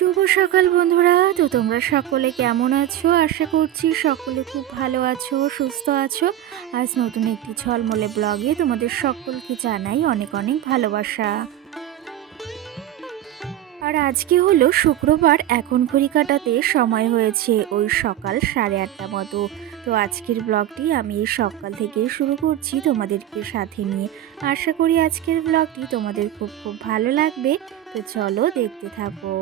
শুভ সকাল বন্ধুরা। তো তোমরা সকলে কেমন আছো? আশা করছি সকলে খুব ভালো আছো, সুস্থ আছো। আজ নতুন একটি ঝলমলে ব্লগে তোমাদের সকলকে জানাই অনেক অনেক ভালোবাসা। আর আজকে হলো শুক্রবার, এখন ঘড়ি কাটাতে সময় হয়েছে ওই সকাল 8:30 মতো। তো আজকের ব্লগটি আমি এই সকাল থেকেই শুরু করছি তোমাদেরকে সাথে নিয়ে। আশা করি আজকের ব্লগটি তোমাদের খুব খুব ভালো লাগবে। তো চলো দেখতে থাকো।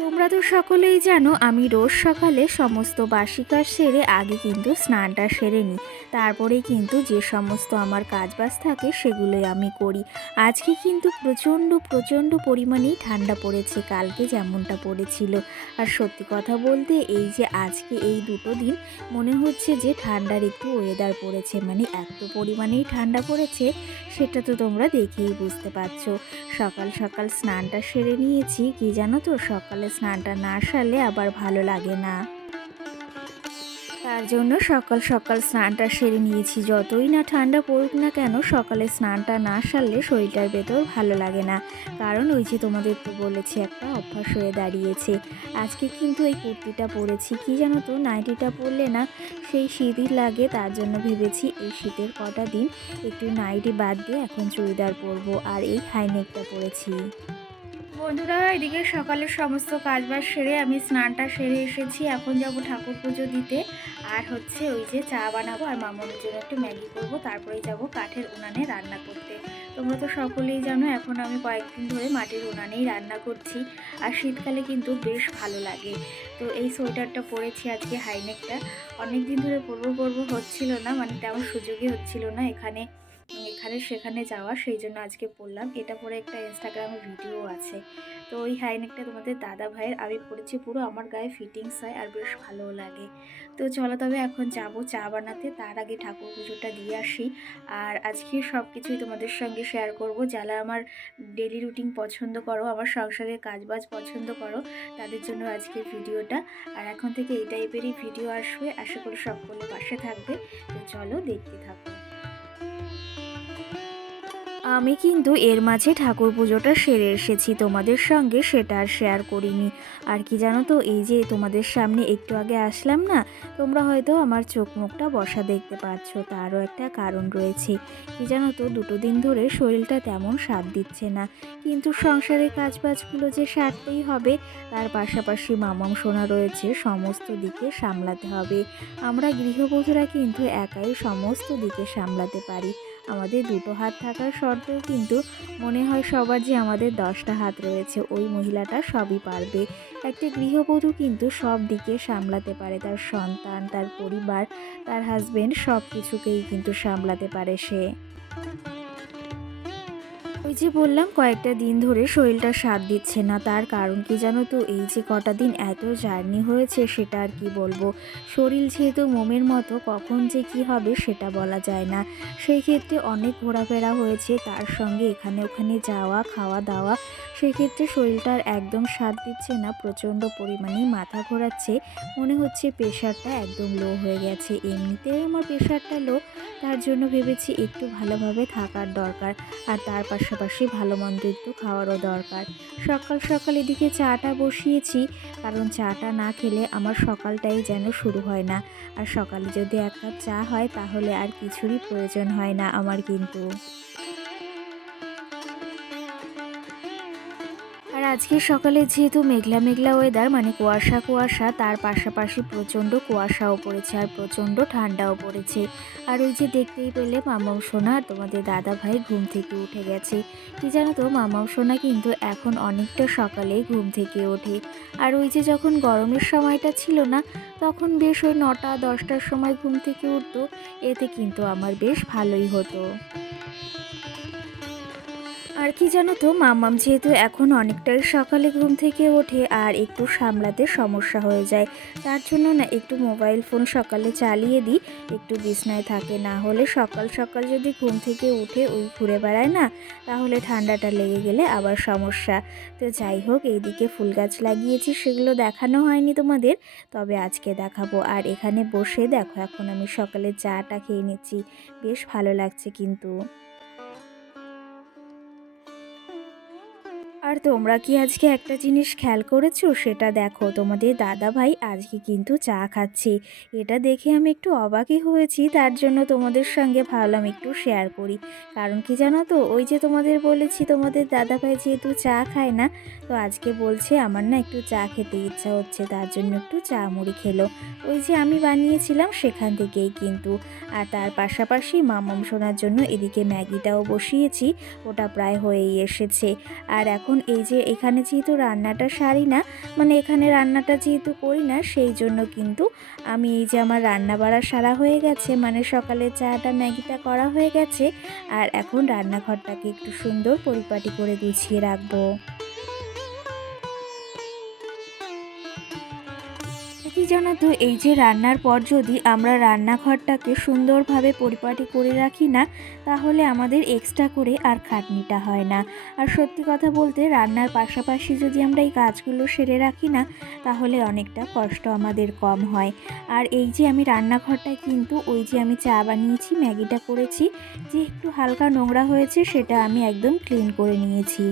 তোমরা তো সকলেই জানো আমি রোজ সকালে সমস্ত বাসি কাজ সেরে আগে কিন্তু স্নানটা সেরে নিই। তারপরেই কিন্তু যে সমস্ত আমার কাজবাজ থাকে সেগুলোই আমি করি। আজকে কিন্তু প্রচণ্ড প্রচণ্ড পরিমাণেই ঠান্ডা পড়েছে, কালকে যেমনটা পড়েছিল। আর সত্যি কথা বলতে এই যে আজকে এই দুটো দিন মনে হচ্ছে যে ঠান্ডার একটু ওয়েদার পড়েছে, মানে এত পরিমাণেই ঠান্ডা পড়েছে সেটা তো তোমরা দেখেই বুঝতে পারছো। সকাল সকাল স্নানটা সেরে নিয়েছি, কি জানো তো সকালে স্নানটা না সারলে আবার ভালো লাগে না। তার জন্য সকাল সকাল স্নানটা সেরে নিয়েছি। যতই না ঠান্ডা পড়ুক না কেন সকালে স্নানটা না সারলে শরীরটার ভেতর ভালো লাগে না। কারণ ওই যে তোমাদের তো বলেছি একটা অভ্যাস হয়ে দাঁড়িয়েছে। আজকে কিন্তু এই কুর্তিটা পরেছি, কি জানো তো নাইটিটা পরলে না সেই শীতই লাগে। তার জন্য ভেবেছি এই শীতের কটা দিন একটু নাইটি বাদ দিয়ে এখন চুড়িদার পরবো, আর এই হাইনেকটা পরেছি। বন্ধুরা, এদিকে সকালের সমস্ত কাজবাজ সেরে আমি স্নানটা সেরে এসেছি। এখন যাব ঠাকুর পুজো দিতে। আর হচ্ছে ওই যে চা বানাবো আর মামার জন্য একটু ম্যাগি করব, তারপরেই যাব কাঠের উনানে রান্না করতে। তোমরা তো সকলেই জানো এখন আমি কয়েকদিন ধরে মাটির উনানেই রান্না করছি। আর শীতকালে কিন্তু বেশ ভালো লাগে। তো এই সোয়েটারটা পরেছি আজকে, হাইনেকটা অনেক দিন ধরে পরবো হচ্ছিল না, মানে তেমন সুযোগই হচ্ছিল না এখানে এখানে সেখানে যাওয়া, সেই জন্য আজকে পরলাম। এটা পরে একটা ইনস্টাগ্রামে ভিডিও আছে। তো ওই হাইনেকটা তোমাদের দাদা ভাইয়ের, আমি পরেছি, পুরো আমার গায়ে ফিটিংস হয় আর বেশ ভালোও লাগে। তো চলো তবে এখন যাব চা বানাতে, তার আগে ঠাকুর পুজোটা দিয়ে আসি। আর আজকে সব কিছুই তোমাদের সঙ্গে শেয়ার করব। যারা আমার ডেলি রুটিন পছন্দ করো, আমার সংসারের কাজবাজ পছন্দ করো, তাদের জন্য আজকের ভিডিওটা। আর এখন থেকে এই টাইপেরই ভিডিও আসবে, আশা করি সকলে পাশে থাকবে। তো চলো দেখতে থাকো। আমি কিন্তু এর মাঝে ঠাকুর পুজোটা সেরে এসেছি, তোমাদের সঙ্গে সেটা আর শেয়ার করিনি। আর কি জানো তো, এই যে তোমাদের সামনে একটু আগে আসলাম না, তোমরা হয়তো আমার চোখ মুখটা বসা দেখতে পাচ্ছ, তারও একটা কারণ রয়েছে। কি জানো তো, দুটো দিন ধরে শরীরটা তেমন সাথ দিচ্ছে না, কিন্তু সংসারের কাজবাজগুলো যে সারতেই হবে, তার পাশাপাশি মামাম সোনা রয়েছে, সমস্ত দিকে সামলাতে হবে। আমরা গৃহবধূরা কিন্তু একাই সমস্ত দিকে সামলাতে পারি। আমাদের দুটো হাত থাকার সত্ত্বেও কিন্তু মনে হয় সবার যে আমাদের 10টা হাত রয়েছে, ওই মহিলাটা সবই পারবে। একটা গৃহবধূ কিন্তু সব দিকে সামলাতে পারে, তার সন্তান, তার পরিবার, তার হাজবেন্ড, সব কিছুকেই কিন্তু সামলাতে পারে সে। ওই যে বললাম কয়েকটা দিন ধরে শরীরটা সাথ দিচ্ছে না, তার কারণ কি জানো তো, এই যে কটা দিন এত জার্নি হয়েছে সেটা আর কি বলবো। শরীর যেহেতু মোমের মতো, কখন যে কি হবে সেটা বলা যায় না। সেই ক্ষেত্রে অনেক ঘোরাফেরা হয়েছে, তার সঙ্গে এখানে ওখানে যাওয়া, খাওয়া দাওয়া, সেক্ষেত্রে শরীরটার একদম সাথ দিচ্ছে না, প্রচণ্ড পরিমাণেই মাথা ঘোরাচ্ছে। মনে হচ্ছে প্রেশারটা একদম লো হয়ে গেছে। এমনিতেও আমার প্রেশারটা লো, তার জন্য ভেবেছি একটু ভালোভাবে থাকার দরকার। আর তার পাশাপাশি ভালো মন্দ একটু খাওয়ারও দরকার। সকাল সকাল এদিকে চাটা বসিয়েছি, কারণ চাটা না খেলে আমার সকালটাই যেন শুরু হয় না। আর সকালে যদি এক কাপ চা হয় তাহলে আর কিছুরই প্রয়োজন হয় না আমার কিন্তু। আর আজকে সকালে যেহেতু মেঘলা মেঘলা ওয়েদার, মানে কুয়াশা কুয়াশা, তার পাশাপাশি প্রচণ্ড কুয়াশাও পড়েছে আর প্রচণ্ড ঠান্ডাও পড়েছে। আর ওই যে দেখতেই পেলে মামাও সোনা আর তোমাদের দাদা ভাই ঘুম থেকে উঠে গেছে। কি জানো তো, মামাও সোনা কিন্তু এখন অনেকটা সকালেই ঘুম থেকে ওঠে। আর ওই যে যখন গরমের সময়টা ছিল না, তখন বেশ ওই 9টা 10টার সময় ঘুম থেকে উঠতো, এতে কিন্তু আমার বেশ ভালোই হতো। আর কি জানো তো, মাম্মাম যেহেতু এখন অনেকটাই সকালে ঘুম থেকে ওঠে আর একটু সামলাতে সমস্যা হয়ে যায়, তার জন্য না একটু মোবাইল ফোন সকালে চালিয়ে দিই, একটু বিছনায় থাকে। না হলে সকাল সকাল যদি ঘুম থেকে উঠে ওই ঘুরে বেড়ায় না, তাহলে ঠান্ডাটা লেগে গেলে আবার সমস্যা। তো যাই হোক, এইদিকে ফুল গাছ লাগিয়েছি, সেগুলো দেখানো হয়নি তোমাদের, তবে আজকে দেখাবো। আর এখানে বসে দেখো এখন আমি সকালে চাটা খেয়ে নিচ্ছি, বেশ ভালো লাগছে কিন্তু। আর তোমরা কি আজকে একটা জিনিস খেয়াল করেছো? সেটা দেখো, তোমাদের দাদা ভাই আজকে কিন্তু চা খাচ্ছে। এটা দেখে আমি একটু অবাকই হয়েছি, তার জন্য তোমাদের সঙ্গে ভাবলাম একটু শেয়ার করি। কারণ কি জানো তো, ওই যে তোমাদের বলেছি তোমাদের দাদা ভাই যেহেতু চা খায় না, তো আজকে বলছে আমার না একটু চা খেতে ইচ্ছা হচ্ছে, তার জন্য একটু চা মুড়ি খেলো। ওই যে আমি বানিয়েছিলাম সেখান থেকেই কিন্তু। আর তার পাশাপাশি মামাম শোনার জন্য এদিকে ম্যাগিটাও বসিয়েছি, ওটা প্রায় হয়েই এসেছে। আর এখন এই যে এখানে যেহেতু রান্নাটা সারি না, মানে এখানে রান্নাটা যেহেতু করি না, সেই জন্য কিন্তু আমি এই যে আমার রান্না বাড়া সারা হয়ে গেছে, মানে সকালে চাটা ম্যাগিটা করা হয়ে গেছে। আর এখন রান্নাঘরটাকে একটু সুন্দর পরিপাটি করে গুছিয়ে রাখবো। কি জানো তো, এই যে রান্নার পর যদি আমরা রান্নাঘরটাকে সুন্দরভাবে পরিপাটি করে রাখি না, তাহলে আমাদের এক্সট্রা করে আর খাটনিটা হয় না। আর সত্যি কথা বলতে, রান্নার পাশাপাশি যদি আমরা এই কাজগুলো সেরে রাখি না, তাহলে অনেকটা কষ্ট আমাদের কম হয়। আর এই যে আমি রান্নাঘরটায় কিন্তু ওই যে আমি চা বানিয়েছি, ম্যাগিটা করেছি, যে একটু হালকা নোংরা হয়েছে সেটা আমি একদম ক্লিন করে নিয়েছি।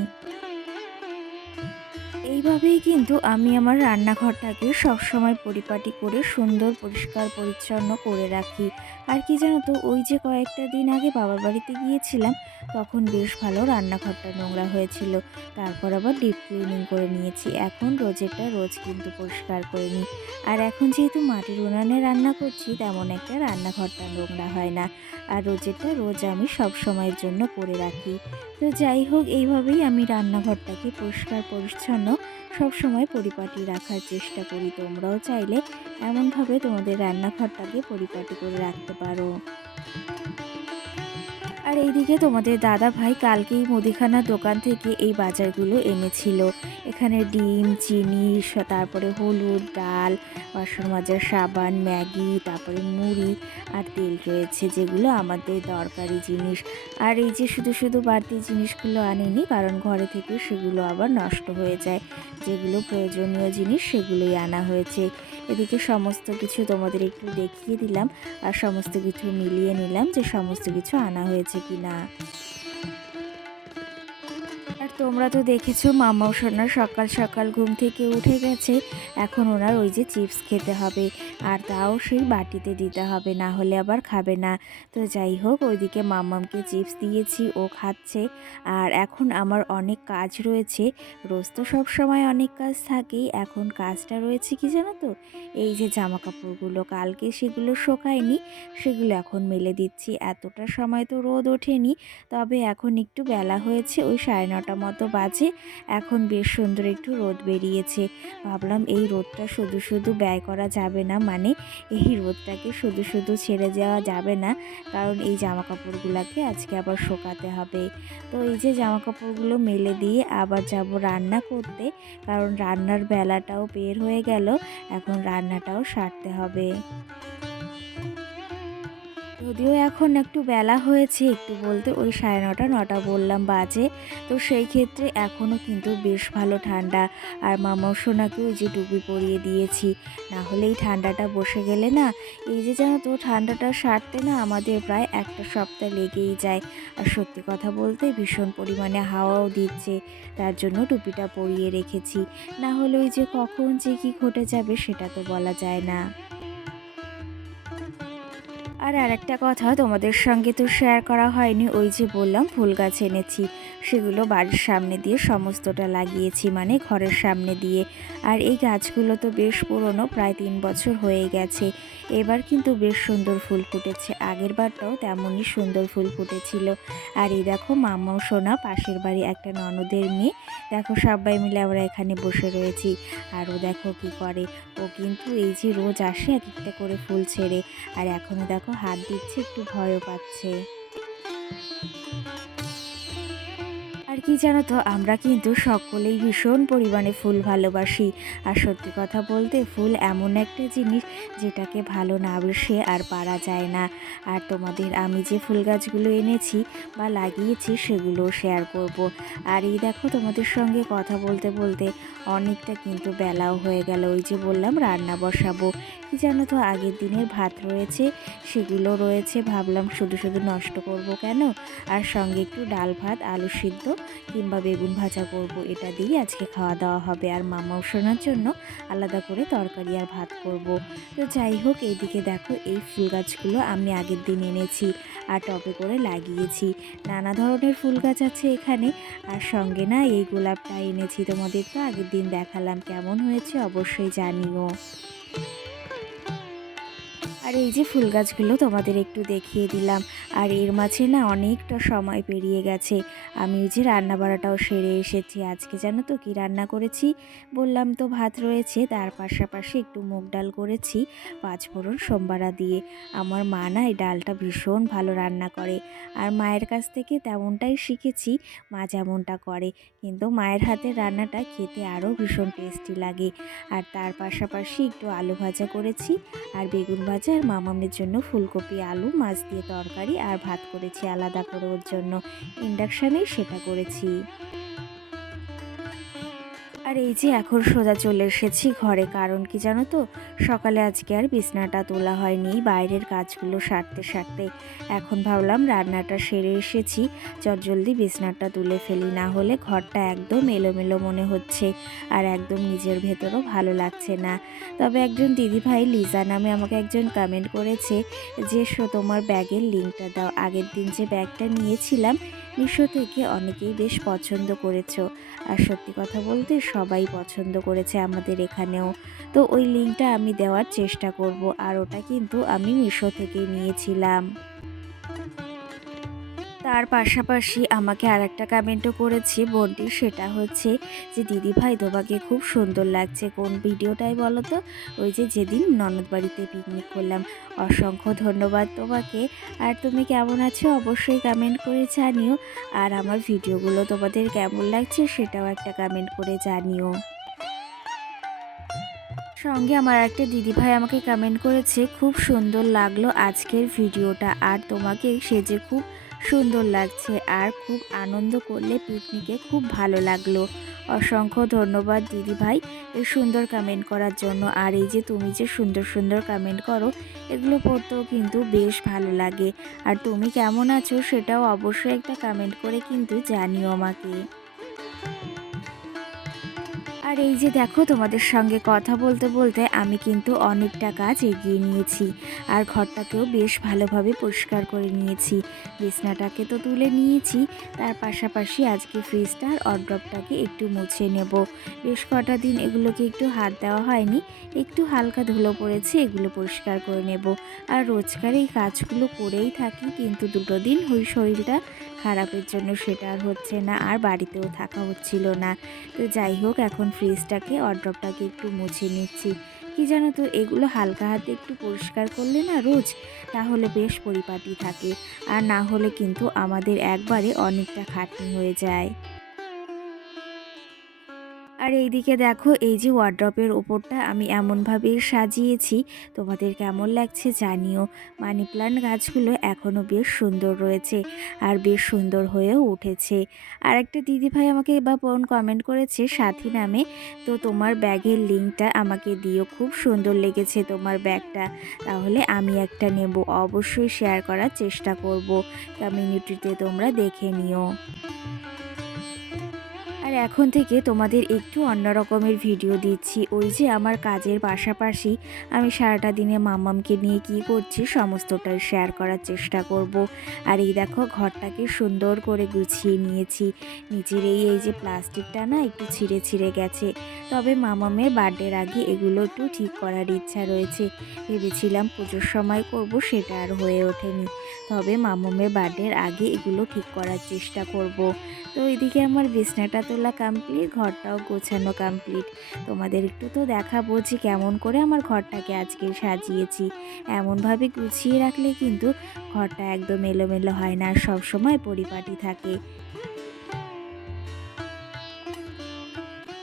এইভাবেই কিন্তু আমি আমার রান্নাঘরটাকে সবসময় পরিপাটি করে সুন্দর পরিষ্কার পরিচ্ছন্ন করে রাখি। আর কি জানো তো, ওই যে কয়েকটা দিন আগে বাবার বাড়িতে গিয়েছিলাম, তখন বেশ ভালো রান্নাঘরটা নোংরা হয়েছিল। তারপর আবার ডিপ ক্লিনিং করে নিয়েছি। এখন রোজেরটা রোজ কিন্তু পরিষ্কার করে নিই। আর এখন যেহেতু মাটির উনানে রান্না করছি, তেমন একটা রান্নাঘরটা নোংরা হয় না। আর রোজেরটা রোজ আমি সব সময়ের জন্য করে রাখি। তো যাই হোক, এইভাবেই আমি রান্নাঘরটাকে পরিষ্কার পরিচ্ছন্ন সবসময় পরিপাটি রাখার চেষ্টা করি। তোমরাও চাইলে এমনভাবে তোমাদের রান্নাঘরটাকে পরিপাটি করে রাখতে পারো। আর এইদিকে তোমাদের দাদা ভাই কালকেই মুদিখানার দোকান থেকে এই বাজারগুলো এনেছিল। এখানে ডিম, চিনি, তারপরে হলুদ, ডাল, বাসন মাজার সাবান, ম্যাগি, তারপরে মুড়ি আর তেল রয়েছে, যেগুলো আমাদের দরকারি জিনিস। আর এই যে শুধু শুধু বাড়তি জিনিসগুলো আনেনি, কারণ ঘরে থেকে সেগুলো আবার নষ্ট হয়ে যায়। যেগুলো প্রয়োজনীয় জিনিস সেগুলোই আনা হয়েছে। এদিকে সমস্ত কিছু তোমাদের একটু দেখিয়ে দিলাম, আর সমস্ত কিছু মিলিয়ে নিলাম যে সমস্ত কিছু আনা হয়েছে কিনা। আর তোমরা তো দেখেছো, মামাও সোনা সকাল সকাল ঘুম থেকে উঠে গেছে। এখন ওনার ওই যে চিপস খেতে হবে, আর তাও সেই বাটিতে দিতে হবে, না হলে আবার খাবে না। তো যাই হোক, ওইদিকে মামামকে চিপস দিয়েছি, ও খাচ্ছে। আর এখন আমার অনেক কাজ রয়েছে। রোজ তো সব সময় অনেক কাজ থাকেই, এখন কাজটা রয়েছে কি জানো তো, এই যে জামা কাপড়গুলো কালকে সেগুলো শোকায়নি, সেগুলো এখন মেলে দিচ্ছি। এতটা সময় তো রোদ ওঠেনি, তবে এখন একটু বেলা হয়েছে, ওই 9:30 মতো বাজে। এখন বেশ সুন্দর একটু রোদ বেরিয়েছে। ভাবলাম এই রোদটা শুধু শুধু ব্যয় করা যাবে না, মানে এই রোদটাকে শুধু শুধু ছেড়ে দেওয়া যাবে না, কারণ এই জামা কাপড়গুলোকে আজকে আবার শুকাতে হবে। তো এই যে জামা কাপড়গুলো মেলে দিয়ে আবার যাব রান্না করতে, কারণ রান্নার বেলাটাও বের হয়ে গেল, এখন রান্নাটাও সারতে হবে। যদিও এখন একটু বেলা হয়েছে, একটু বলতে ওই 9:30 বললাম বাজে। তো সেই ক্ষেত্রে এখনও কিন্তু বেশ ভালো ঠান্ডা। আর মামাও সোনাকে ওই যে টুপি পরিয়ে দিয়েছি, না হলে এই ঠান্ডাটা বসে গেলে না, এই যে জানো তো, ঠান্ডাটা সারতে না আমাদের প্রায় একটা সপ্তাহ লেগেই যায়। আর সত্যি কথা বলতে ভীষণ পরিমাণে হাওয়াও দিচ্ছে, তার জন্য টুপিটা পরিয়ে রেখেছি। না হলে ওই যে কখন যে কী ঘটে যাবে সেটা তো বলা যায় না। আর আরেকটা কথা তোমাদের সঙ্গে তো শেয়ার করা হয়নি, ওই যে বললাম ফুল গাছ এনেছি, সেগুলো বাড়ির সামনে দিয়ে সমস্তটা লাগিয়েছি, মানে ঘরের সামনে দিয়ে। আর এই গাছগুলো তো বেশ পুরনো, প্রায় 3 বছর হয়ে গেছে। এবার কিন্তু বেশ সুন্দর ফুল ফুটেছে, আগের বারটাও তেমনই সুন্দর ফুল ফুটেছিল। আর এই দেখো মামাও সোনা, পাশের বাড়ি একটা ননদের মেয়ে, দেখো সবাই মিলে আমরা এখানে বসে রয়েছি। আর ও দেখো কি করে, ও কিন্তু এই যে রোজ আসে এক একটা করে ফুল ছেড়ে, আর এখনও দেখো হাত দিচ্ছে, একটু ভয়ও পাচ্ছে। আর কি জানো তো, আমরা কিন্তু সকলেই ভীষণ পরিমাণে ফুল ভালোবাসি। আর সত্যি কথা বলতে, ফুল এমন একটা জিনিস যেটাকে ভালো না বেসে আর পারা যায় না। আর তোমাদের আমি যে ফুল গাছগুলো এনেছি বা লাগিয়েছি সেগুলো শেয়ার করব। আর এই দেখো, তোমাদের সঙ্গে কথা বলতে বলতে অনেকটা কিন্তু বেলাও হয়ে গেল, ওই যে বললাম রান্না বসাবো। কি জানো তো, আগের দিনের ভাত রয়েছে, সেগুলো রয়েছে। ভাবলাম শুধু শুধু নষ্ট করব কেন, আর সঙ্গে একটু ডাল ভাত, আলু সিদ্ধ কিংবা বেগুন ভাজা করব, এটা দিয়েই আজকে খাওয়া দাওয়া হবে। আর মামা শোনার জন্য আলাদা করে তরকারি আর ভাত করব। তো যাই হোক, এইদিকে দেখো এই ফুল গাছগুলো আমি আগের দিন এনেছি আর টবে করে লাগিয়েছি। নানা ধরনের ফুল গাছ আছে এখানে, আর সঙ্গে না এই গোলাপটা এনেছি, তোমাদের তো আগের দিন দেখালাম, কেমন হয়েছে অবশ্যই জানিও। আর এই যে ফুল গাছগুলো তোমাদের একটু দেখিয়ে দিলাম। আর এর মাঝে না অনেকটা সময় পেরিয়ে গেছে, আমি ওই যে রান্না বাড়াটাও সেরে এসেছি। আজকে জানো তো কি রান্না করেছি, বললাম তো ভাত রয়েছে, তার পাশাপাশি একটু মুগ ডাল করেছি পাঁচফোড়ন সোমবারা দিয়ে। আমার মা না এই ডালটা ভীষণ ভালো রান্না করে, আর মায়ের কাছ থেকে তেমনটাই শিখেছি, মা যেমনটা করে। কিন্তু মায়ের হাতের রান্নাটা খেতে আরও ভীষণ টেস্টি লাগে। আর তার পাশাপাশি একটু আলু ভাজা করেছি, আর বেগুন ভাজা, আর মামামের জন্য ফুলকপি আলু মাছ দিয়ে তরকারি, আর ভাত করেছি আলাদা করে ওর জন্য, ইন্ডাকশানেই সেটা করেছি। আর এই যে এখন সোজা চলে এসেছি ঘরে, কারণ কি জানো তো, সকালে আজকে আর বিছনাটা তোলা হয়নি, বাইরের কাজগুলো সারতে সারতে এখন ভাবলাম রান্নাটা সেরে এসেছি, চটজলদি বিছনাটা তুলে ফেলি, না হলে ঘরটা একদম এলোমেলো মনে হচ্ছে, আর একদম নিজের ভেতরও ভালো লাগছে না। তবে একজন দিদিভাই লিজা নামে আমাকে একজন কমেন্ট করেছে যে তোমার ব্যাগের লিঙ্কটা দাও, আগের দিন যে ব্যাগটা নিয়েছিলাম মিশো থেকে অনেকেই বেশ পছন্দ করেছো। আর সত্যি কথা বলতে সবাই পছন্দ করেছে আমাদের এখানেও। তো ওই লিঙ্কটা আমি দেওয়ার চেষ্টা করব, আর ওটা কিন্তু আমি মিশো থেকে নিয়েছিলাম। তার পাশাপাশি আমাকে আরেকটা কমেন্টও করেছে বোনটি, সেটা হচ্ছে যে দিদিভাই তোমাকে খুব সুন্দর লাগছে, কোন ভিডিওটাই বলো তো, ওই যে যেদিন ননদ বাড়িতে পিকনিক করলাম। অসংখ্য ধন্যবাদ তোমাকে। আর তুমি কেমন আছো অবশ্যই কমেন্ট করে জানিও, আর আমার ভিডিওগুলো তোমাদের কেমন লাগছে সেটাও একটা কমেন্ট করে জানিও। সঙ্গে আমার একটা দিদিভাই আমাকে কমেন্ট করেছে খুব সুন্দর লাগলো আজকের ভিডিওটা, আর তোমাকে সেজে খুব সুন্দর লাগছে, আর খুব আনন্দ করলে পিকনিকে, খুব ভালো লাগলো। অসংখ্য ধন্যবাদ দিদিভাই এই সুন্দর কমেন্ট করার জন্য। আর এই যে তুমি যে সুন্দর সুন্দর কমেন্ট করো, এগুলো পড়তেও কিন্তু বেশ ভালো লাগে। আর তুমি কেমন আছো সেটাও অবশ্যই একটা কমেন্ট করে কিন্তু জানিও আমাকে। আর এই যে দেখো, তোমাদের সঙ্গে কথা বলতে বলতে আমি কিন্তু অনেকটা কাজ এগিয়ে নিয়েছি, আর ঘরটাকেও বেশ ভালোভাবে পরিষ্কার করে নিয়েছি। বিছনাটাকে তো তুলে নিয়েছি, তার পাশাপাশি আজকে ফ্রিজটা আর ওয়ারড্রবটাকে একটু মুছে নেব। বেশ কটা দিন এগুলোকে একটু হাত দেওয়া হয়নি, একটু হালকা ধুলো পড়েছে, এগুলো পরিষ্কার করে নেব। আর রোজকার এই কাজগুলো করেই থাকি, কিন্তু দুটো দিন ওই শরীরটা খারাপের জন্য সেটা আর হচ্ছে না, আর বাড়িতেও থাকা হচ্ছিল না। তো যাই হোক, এখন ফ্রিজটাকে ওয়ারড্রবটাকে একটু মুছে নিচ্ছি। কি জানো তো, এগুলো হালকা হাতে একটু পরিষ্কার করলে না রোজ, তাহলে বেশ পরিপাটি থাকে, আর না হলে কিন্তু আমাদের একবারে অনেকটা খাটনি হয়ে যায়। আর এইদিকে দেখো, এই যে ওয়ার্ড্রপের ওপরটা আমি এমনভাবে সাজিয়েছি, তোমাদের কেমন লাগছে জানিও। মানি প্লান্ট গাছগুলো এখনও বেশ সুন্দর রয়েছে, আর বেশ সুন্দর হয়েও উঠেছে। আর একটা দিদিভাই আমাকে বা বোন কমেন্ট করেছে সাথী নামে, তো তোমার ব্যাগের লিঙ্কটা আমাকে দিও, খুব সুন্দর লেগেছে তোমার ব্যাগটা, তাহলে আমি একটা নেব, অবশ্যই শেয়ার করার চেষ্টা করব, কমিউনিটিতে তোমরা দেখে নিও। আর এখন থেকে তোমাদের একটু অন্য রকমের ভিডিও দিচ্ছি, ওই যে আমার কাজের পাশাপাশি আমি সারাটা দিনে মাম্মামকে নিয়ে কি করছি সমস্তটাই শেয়ার করার চেষ্টা করব। আর এই দেখো, ঘরটাকে সুন্দর করে গুছিয়ে নিয়েছি। নিচের এই যে প্লাস্টিকটা না একটু ছিঁড়ে ছিঁড়ে গেছে, তবে মামামের বার্থডের আগে এগুলো একটু ঠিক করার ইচ্ছা রয়েছে। ভেবেছিলাম পুজোর সময় করব, সেটা আর হয়ে ওঠেনি, তবে মামামের বার্থডের আগে এগুলো ঠিক করার চেষ্টা করব। তো এদিকে আমার বিছনাটা তোলা কমপ্লিট, ঘরটাও গোছানো কমপ্লিট। তোমাদের একটু তো দেখাবো যে কেমন করে আমার ঘরটাকে আজকে সাজিয়েছি। এমনভাবে গুছিয়ে রাখলে কিন্তু ঘরটা একদম এলোমেলো হয় না, আর সবসময় পরিপাটি থাকে।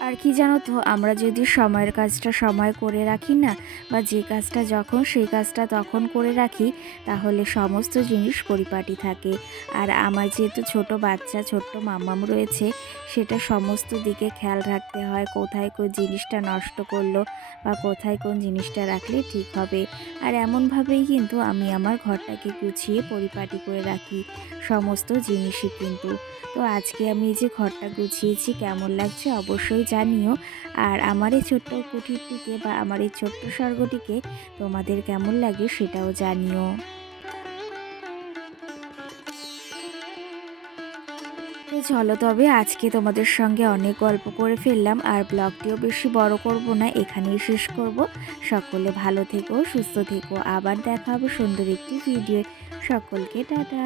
আর আর কি জানো তো, আমরা যদি সময়ের কাজটা সময় করে রাখি না, বা যে কাজটা যখন সেই কাজটা তখন করে রাখি, তাহলে সমস্ত জিনিস পরিপাটি থাকে। আর আমার যেহেতু ছোট বাচ্চা, ছোট্ট মাম্মাম রয়েছে, সেটা সমস্ত দিকে খেয়াল রাখতে হয়, কোথায় কোন জিনিসটা নষ্ট করলো বা কোথায় কোন জিনিসটা রাখলে ঠিক হবে। আর এমনভাবেই কিন্তু আমি আমার ঘরটাকে গুছিয়ে পরিপাটি করে রাখি সমস্ত জিনিসই কিন্তু। তো আজকে আমি এই যে ঘরটা গুছিয়েছি, কেমন লাগছে অবশ্যই জানিও। আর আমার এই ছোট্ট কুঠিরটিকে বা আমার এই ছোট্ট স্বর্গটিকে তোমাদের কেমন লাগে সেটাও জানিও। তো চলো তবে আজকে তোমাদের সঙ্গে অনেক গল্প করে ফেললাম, আর ব্লগটিও বেশি বড় করব না, এখানেই শেষ করব। সকলে ভালো থেকো, সুস্থ থেকো, আবার দেখা হবে সুন্দর একটি ভিডিও। সকলকে টাটা।